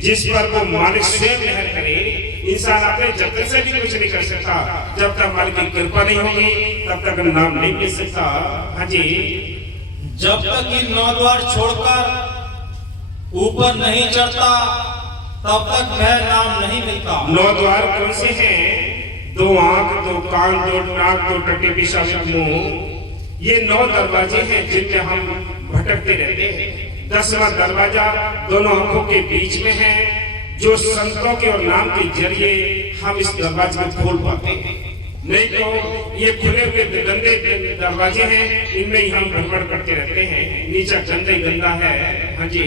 जिस पर वो मालिक स्वयं मेहर करे। इंसान अपने जतन से भी कुछ नहीं कर सकता। जब तक मालिक की कृपा नहीं होगी तब तक नाम नहीं पी सकता। हाँ जी, जब तक ये 9 द्वार छोड़कर ऊपर नहीं चढ़ता तब तक वह नाम नहीं मिलता। 9 द्वार कौन से हैं? 2 आंख, 2 कान, 2 नाक, 2 टट्टी, पेशाब, मुंह। ये 9 दरवाजे हैं जिनके हम भटकते रहते हैं। 10वां दरवाजा दोनों आंखों के बीच में है, जो संतों के और नाम के जरिए हम इस दरवाजे को खोल पाते हैं। नहीं तो ये खुले हुए गंदे दरवाजे हैं, इनमें ही हम भ्रमण करते रहते हैं। नीचा गंदा ही गंदा है। हाँ जी,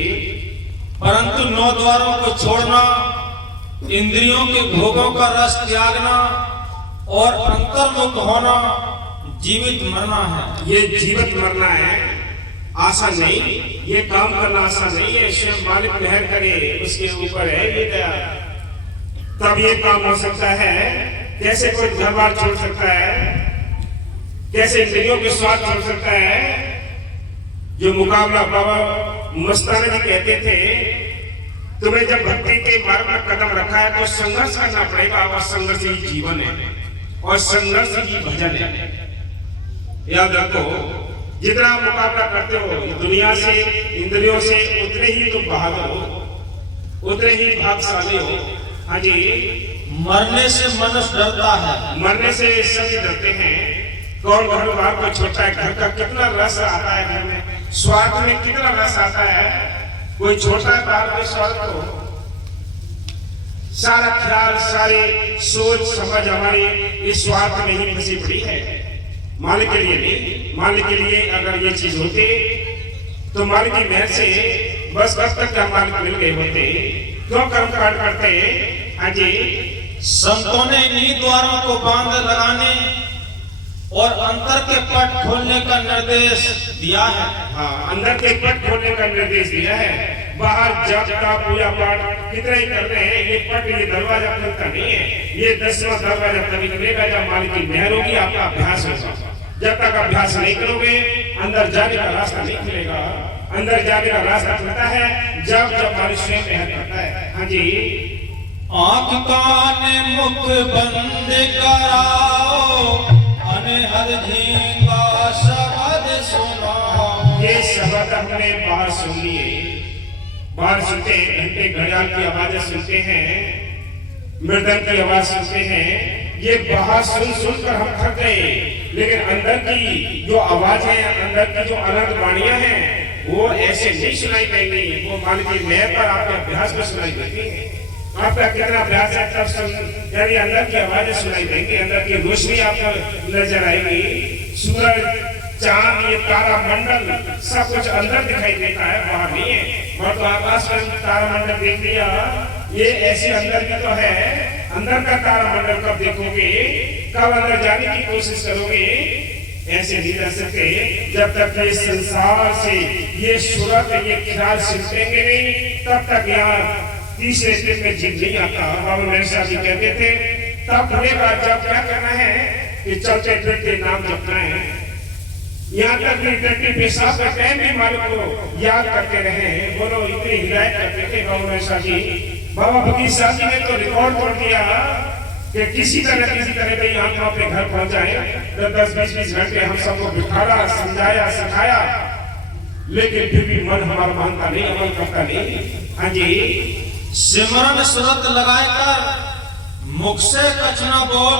परंतु 9 द्वारों को छोड़ना, इंद्रियों के भोगों का रस त्यागना और अंतर्मुख होना जीवित मरना है। ये जीवित मरना है, आसान नहीं। ये काम करना आसान नहीं है। शिव मालिक मेहर करे, उसके ऊपर है ये दया, तब ये काम हो सकता है। कैसे कोई घर बार छोड़ सकता है? कैसे इंद्रियों के स्वाद छोड़ सकता है? जो मुकाबला बाबा मस्ताना जी कहते थे, तुम्हें जब भक्ति के मार्ग में कदम रखा है तो संघर्ष करना पड़ेगा, और संघर्ष ही जीवन है और संघर्ष ही भजन है। याद रखो, जितना मुकाबला करते हो दुनिया से, इंद्रियों से, उतने ही तुम बहादुर हो, उतने ही भाग्यशाली हो। हाँ जी, मरने से मनुष्य डरता है। मरने से सभी डरते हैं। कौन घर बार को छोड़ता है? घर का कितना रस आता है, घर में स्वार्थ में कितना रस आता है। कोई छोटा है बाहर के स्वार्थ को, सारा ख्याल, सारी सोच समझ हमारी इस स्वार्थ में ही फंसी पड़ी है। मालिक के लिए नहीं। मालिक के लिए अगर ये चीज होती तो मालिक की मेहर से बस कब तक का मालिक मिल गए होते। क्यों कर्म कांड करते? हाँ जी, संतों ने इन्हीं द्वारों को बांध लगाने और अंतर के पट खोलने का निर्देश दिया है। हाँ, अंदर के पट खोलने का निर्देश दिया है। बाहर जप का पूजा पाठ कितना ही कर रहे हैं, ये पट ये दरवाजा खुलता नहीं है। ये 10वां दरवाजा तभी खुलेगा जब मालिक की मेहर होगी, आपका अभ्यास होगा। जब तक अभ्यास नहीं करोगे अंदर जाने का रास्ता नहीं खुलेगा। अंदर जाने का रास्ता खुलता है जब मालिक स्वयं मेहर करता है। हाँ जी, आंख कान मुख बंद कराओ, अनहद झींगा शब्द सुनाओ। ये शब्द हमने बाहर सुन लिए, बाहर सुनते हैं, घंटे घड़ियाल की आवाजें सुनते हैं, मृदंग की आवाज सुनते हैं। ये बाहर सुन कर हम थक गए, लेकिन अंदर की जो आवाज है, अंदर की जो अनंत वाणियां हैं, वो ऐसे नहीं सुनाई देंगी। वो मान की मेहर पर आपके अभ्यास में सुनाई देती है। आपका कितना अभ्यास है तब सुन, यानी अंदर की आवाजें सुनाई देंगी, अंदर की रोशनी आपको नजर आएगी। सूरज, चांद, ये तारा मंडल सब कुछ अंदर दिखाई देता है, बाहर नहीं है। और तो आकाश में तारा मंडल देख लिया, ये ऐसे अंदर भी तो है। अंदर का तारा मंडल कब देखोगे, कब अंदर जाने की कोशिश करोगे? ऐसे नहीं रह सकते जब तक ये संसार से ये सूरत, ये ख्याल सिमटेंगे नहीं, तब तक यहाँ तीसरे दिन में जीव नहीं आता। बाबा मेहर जी कहते थे तब खुलेगा जब क्या करना है कि चलते फिरते नाम जपना है। यहाँ तक भी टट्टी पेशाब का टाइम भी मालिक को याद करते रहे। बोलो, इतनी हिदायत करते थे बाबा मेहर जी। बाबा फकीर साहब जी ने तो रिकॉर्ड तोड़ दिया कि किसी तरह भी हम अपने घर पहुंच जाए, 10-20 घंटे हम सबको बिठाया, समझाया, सिखाया, लेकिन फिर भी मन हमारा मानता नहीं, अमल करता नहीं। हाँ जी, सिमरन सुरत लगाकर मुख से कछ न बोल,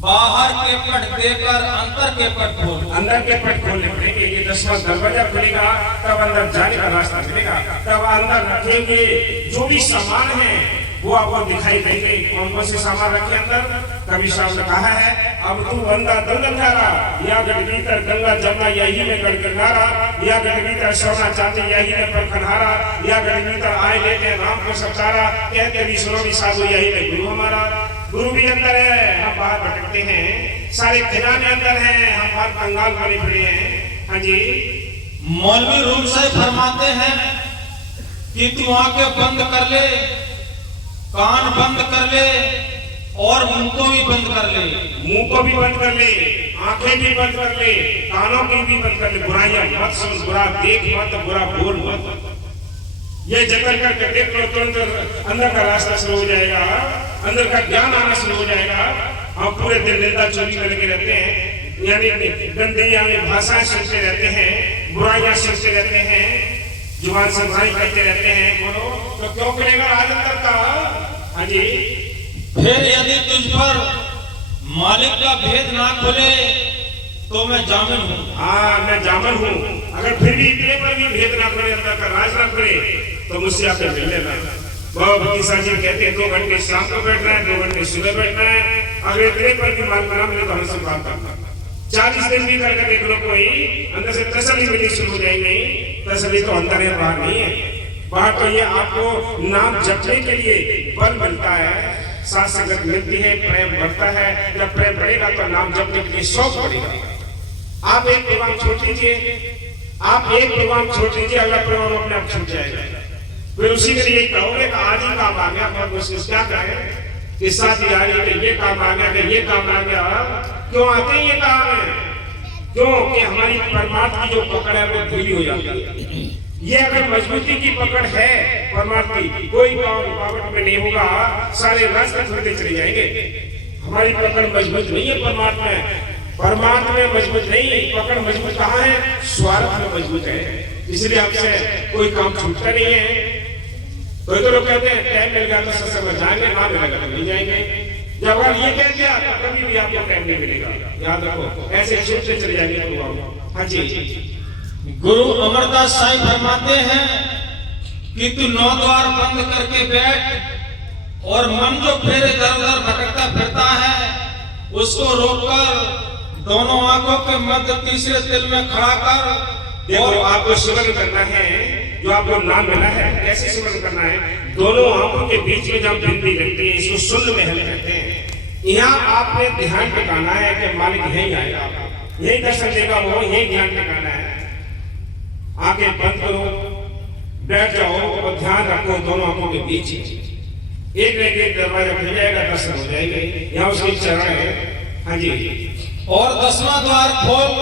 बाहर के पट देकर अंतर के पट खोल। अंदर के पट खोलने पड़ेंगे। ये 10वां दरवाजा खुलेगा तब अंदर जाने का रास्ता मिलेगा। तब अंदर रखेंगे जो भी सामान है वो आपको दिखाई देंगे। कौन से सामान रखे अंदर? कभी साहब ने कहा है, अब तू बंदा दंगलधारा, या गढ़ भीतर गंगा जमुना यही में गढ़ गंगारा, या गढ़ भीतर सोना चांदी यही में परखनहारा, या गढ़ भीतर आए लेते राम को सतारा, कहते भी सुनो भी साधु यही में गुरु हमारा। गुरु भी अंदर है, हम बाहर भटकते हैं। सारे खजाने अंदर हैं, हम बाहर कंगाल बने पड़े हैं। हाँ जी, मौलवी रूप से फरमाते हैं कि तू आंखें बंद कर ले, कान बंद कर ले और मुंह को भी बंद कर ले। मुंह को भी बंद कर ले, आंखें भी बंद कर ले, कानों की भी बंद कर ले। बुराइयां मत सुन, बुरा देख मत, बुरा बोल मत। ये जतन करके देख लो, तुरंत अंदर का रास्ता शुरू हो जाएगा, अंदर का ज्ञान आना शुरू हो जाएगा। हम पूरे दिन निंदा चोरी में लगे रहते हैं, यानी गंदी यानी भाषाएं सुनते रहते हैं, बुराइयां सुनते रहते हैं, जुबान से बुराई करते रहते हैं। बोलो, तो क्यों करेगा आज अंदर का? हाँ जी, फिर यदि तुझ पर मालिक का भेद ना खुले तो मैं जामिन हूँ। हाँ, मैं जामिन हूँ। अगर फिर भी इतने पर भी भेद ना खुले, अंदर का राज ना खुले, तो मुझसे आपसे मिल लेना। बाबा फकीर साहब जी कहते हैं 2 घंटे शाम को बैठना है, 2 घंटे सुबह बैठना है। अगर इतने पर भी मालिक ना मिले तो हमसे बात करना। 40 दिन भी करके देख लो, कोई अंदर से तसल्ली मिलनी शुरू हो जाएगी। तसल्ली तो अंदर है, बाहर नहीं है। बाहर तो ये आपको नाम जपने के लिए बल मिलता है, साथ संगत मिलती है, प्रेम बढ़ता है। जब प्रेम बढ़ेगा तो नाम जपने के लिए शौक बढ़ेगा। आप एक प्रोग्राम छोड़ लीजिए, आप एक प्रोग्राम छोड़ लीजिए, अगला प्रोग्राम अपने आप छूट जाएगा। फिर उसी के लिए कहोगे कि आज ही काम आ गया, बहुत मुश्किल, क्या करें कि शादी आ गई कि ये काम आ गया, कि ये काम आ गया। क्यों आते हैं ये काम है? क्यों कि हमारी परमात्मा की जो पकड़ है वो ढीली हो जाती है। ये अगर मजबूती की पकड़ है परमात्मा की, कोई काम रुकावट में नहीं होगा, सारे रास्ते खुलते चले जाएंगे। हमारी पकड़ मजबूत नहीं है परमात्मा में, परमात्मा में मजबूत नहीं। पकड़ मजबूत कहाँ है? स्वार्थ में मजबूत है। इसलिए आपसे कोई काम छूटता नहीं है। कोई तो लोग कहते हैं टाइम मिल गया तो सत्संग में जाएंगे, ना मिलेगा तो नहीं जाएंगे। जब अगर ये कह दिया तो कभी भी आपको टाइम नहीं मिलेगा, याद रखो। ऐसे छूटते चले जाएंगे तो। हाँ जी, गुरु अमरदास साईं फरमाते हैं कि तू 9 द्वार बंद करके बैठ और मन जो फिर इधर उधर भटकता फिरता है उसको रोककर दोनों आंखों के मध्य तीसरे तिल में खड़ा कर। देखो, आपको सिमरन करना है, जो आपको नाम मिला है, कैसे सिमरन करना है? दोनों आंखों के बीच में जब बिंदी लगती है, इसको इसको सुल्ल महल कहते हैं। यहाँ आपने ध्यान टिकाना है कि मालिक यहीं आएगा, यही दर्शन देगा, वो यही ध्यान टिकाना है। आंखें बंद करो, बैठ जाओ और ध्यान रखो दोनों आंखों के बीच। एक न एक दरवाजा खुल जाएगा, दर्शन हो जाएंगे। यहाँ उसके चरण है। हाँ जी। और 10वां द्वार खोल,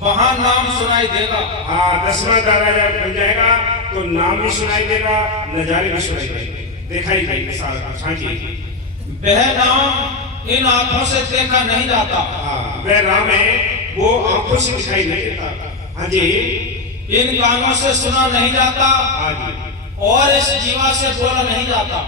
वहां नाम सुनाई देगा। हाँ, 10वां दरवाजा खुल जाएगा तो नाम भी सुनाई देगा, नजारे भी सुनाई देंगे, दिखाई देंगे सारा कुछ। हाँ जी। वह नाम इन आंखों से देखा नहीं जाता। हाँ, वह नाम है, वो आंखों से दिखाई नहीं देता। हाँ जी। इन कानों से सुना नहीं जाता। हाँ जी। और इस जीवा से बोला नहीं जाता।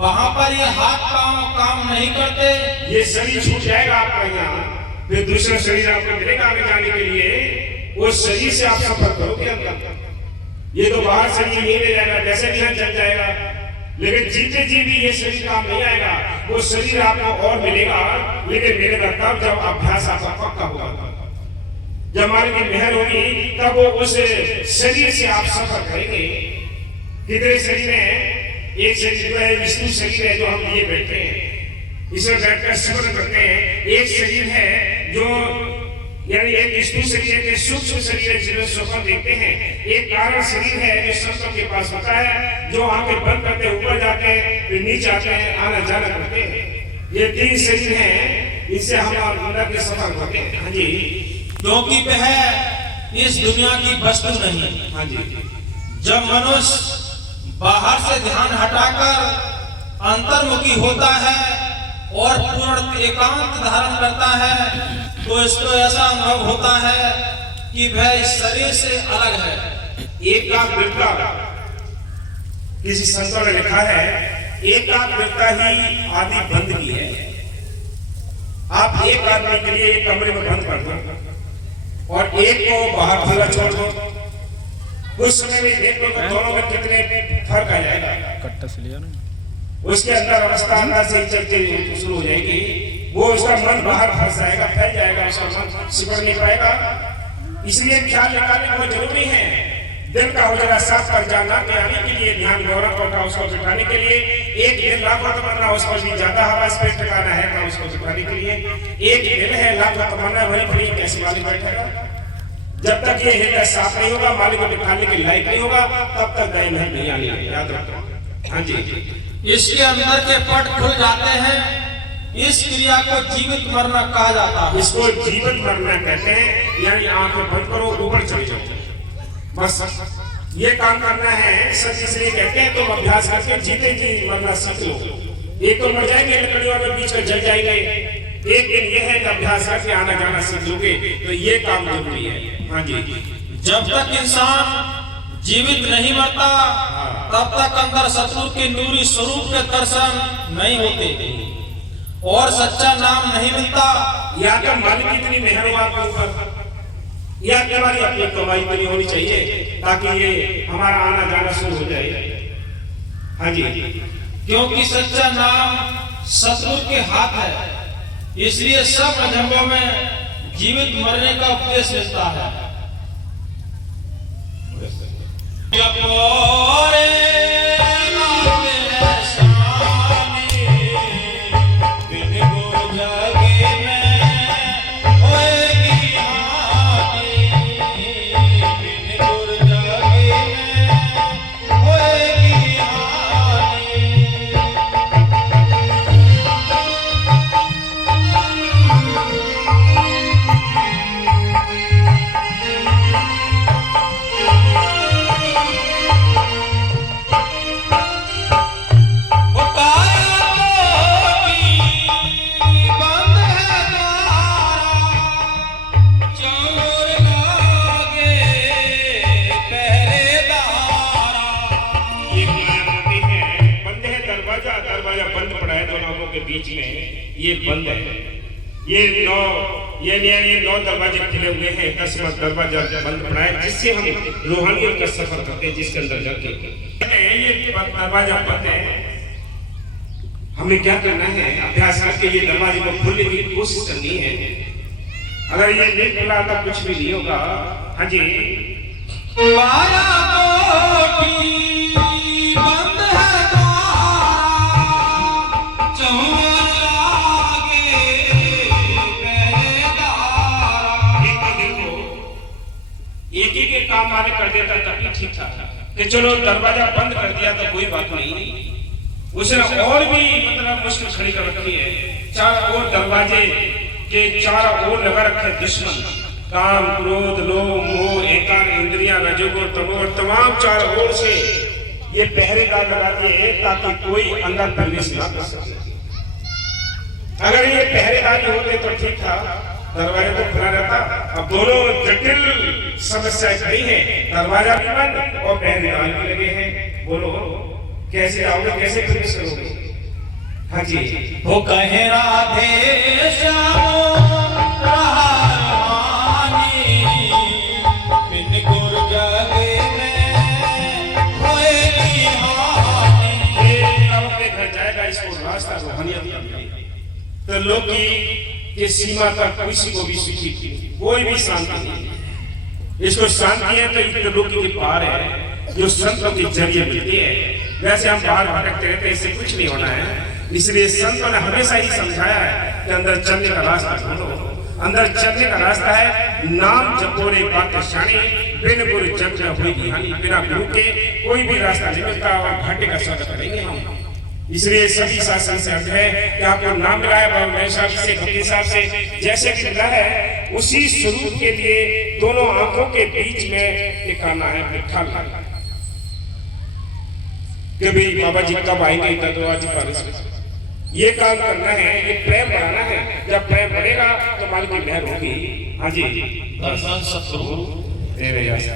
वहां पर ये हाथ पांव काम नहीं करते। ये शरीर छूट जाएगा आपका यहाँ, फिर दूसरा शरीर आपको मिलेगा आगे जाने के लिए। उस शरीर से आप सफर करोगे अंदर। ये तो बाहर शरीर नहीं ले जाएगा, जैसे भी चल जाएगा, लेकिन जीते जी भी ये शरीर काम नहीं आएगा। वो शरीर आपको और मिलेगा, लेकिन मिलेगा तब जब अभ्यास आपका पक्का होगा, जब मालिक की मेहर होगी, तब वो उस शरीर से आप सफर करेंगे। कितने शरीर हैं? एक शरीर है विष्णु शरीर है जो हम लिए बैठे हैं, इसमें बैठकर स्मरण करते हैं। एक शरीर है जो यानी एक विष्णु शरीर है, सूक्ष्म शरीर है जिन्हें स्वप्न देखते हैं। एक कारण शरीर है जो संतों के पास होता है, जो आंखें बंद करते ऊपर जाते हैं, फिर नीचे आते हैं, आना जाना करते हैं। ये 3 शरीर हैं, इनसे हम अंदर के सफर करते हैं। हाँ जी। क्योंकि वह इस दुनिया की वस्तु नहीं। हाँ जी। जब मनुष्य बाहर से ध्यान हटाकर अंतर्मुखी होता है और पूर्ण एकांत धारण करता है, तो इसको ऐसा अनुभव होता है कि वह इस शरीर से अलग है। एकाग्रता, किसी संतों ने लिखा है, एकाग्रता ही आदि बंद की है। आप एक आदमी के लिए एक कमरे में बंद कर दो और एक को बाहर खुला छोड़ दो, उस समय में देख लो तो दोनों में कितने फर्क आ जाएगा। कट्टा से लिया ना, उसके अंदर अवस्था अंदर से चलते शुरू हो जाएगी। वो उसका मन बाहर फंस जाएगा, फैल जाएगा, उसका मन सिमट नहीं पाएगा। इसलिए ख्याल निकालने बहुत जरूरी है। दिल का उजाला साफ कर जाना के आने के लिए ध्यान गौरव का उसको जुटाने के लिए एक दिन लाखों तमन्ना, उसको भी ज्यादा हवा स्पेस ठिकाना है ना उसको जुटाने के लिए। एक दिल है लाखों तमन्ना, वही बड़ी कैसे मालिक बैठेगा। जब तक ये हृदय साफ नहीं होगा, मालिक को बिठाने के लायक नहीं होगा, तब तक दया नहीं आनी है, याद रखो। हाँ जी। इसके अंदर के पट खुल जाते हैं। इस क्रिया को जीवित मरना कहा जाता है। इसको जीवित मरना कहते हैं, यानी आंखें बंद करो, ऊपर चढ़ जाओ, बस ये काम करना है। सच इसलिए कहते हैं तुम अभ्यास करके जीते जी मरना सीख लो। एक तो मर जाएंगे, लकड़ियों में बीच में जल जाएंगे। एक दिन यह है कि अभ्यास करके आना जाना सीख लोगे, तो ये काम जरूरी है। हाँ जी। जब तक इंसान जीवित नहीं मरता, तब तक अंदर सतगुरु के नूरी स्वरूप के दर्शन नहीं होते और सच्चा नाम नहीं मिलता। या तो मालिक की इतनी मेहर हो आपके ऊपर, या हमारी अपनी कमाई इतनी होनी चाहिए ताकि ये हमारा आना जाना शुरू हो जाए। हाँ जी। क्योंकि सच्चा नाम सतगुरु के हाथ है, इसलिए सब मजहबों में जीवित मरने का उपदेश मिलता है। बीच में ये बंद है। ये 9 दरवाजे खुले हुए हैं, 10 दरवाजा बंद पड़ा है, जिससे हम रूहानियत का सफर करते हैं, जिसके अंदर जाके ये दरवाजा बंद है। हमें क्या करना है? अभ्यास करके ये दरवाजे को खोलने की कोशिश करनी है। अगर ये नहीं खुला तो कुछ भी नहीं होगा। हाँ जी। ठीक था कि चलो दरवाजा बंद कर दिया तो कोई बात नहीं, उसने और भी मतलब मुश्किल खड़ी कर रखी है। चार ओर दरवाजे के चारों ओर लगा रखे दुश्मन, काम क्रोध लोभ मोह अहंकार इंद्रियां रजोगुण तमोगुण तमाम चारों ओर से ये पहरेदार लगाते हैं ताकि कोई अंदर प्रवेश ना कर सके। अगर ये पहरेदार होते तो ठीक था, दरवाजा तो खुला रहता। अब दोनों जटिल समस्याएं खड़ी हैं, दरवाजा भी बंद और पहरेदार भी लगे हैं। बोलो कैसे आओगे, कैसे प्रवेश करोगे? हाँ जी, वो कहे राधे श्याम तो लोग की सीमा तक किसी को भी सुखी कोई भी शांति नहीं। इसको शांति है तो इतने लोग के पार है जो संतों के जरिए मिलती है। वैसे हम बाहर भटकते रहते हैं, इससे कुछ नहीं होना है। इसलिए संतों ने हमेशा ही समझाया है कि अंदर चलने का रास्ता ढूंढो। अंदर चलने का रास्ता है नाम जपोरे बात शानी, बिन गुरु जग न होगी हानि। बिना गुरु के कोई भी रास्ता नहीं मिलता और घाटे का स्वागत करेंगे हम। इसलिए सभी शासन से अर्थ है कि आपको नाम मिला है बाबा साहब से, भक्ति साहब से, जैसे कि मिला है उसी स्वरूप के लिए दोनों आंखों के बीच में टिकाना है बिठा लाना कि भाई बाबा जी कब आएंगे, तो आज ये काम करना है, ये प्रेम बढ़ाना है। जब प्रेम बढ़ेगा तो मालिक की मेहर होगी। हाँ जी, दर्शन सतगुरु तेरे जैसा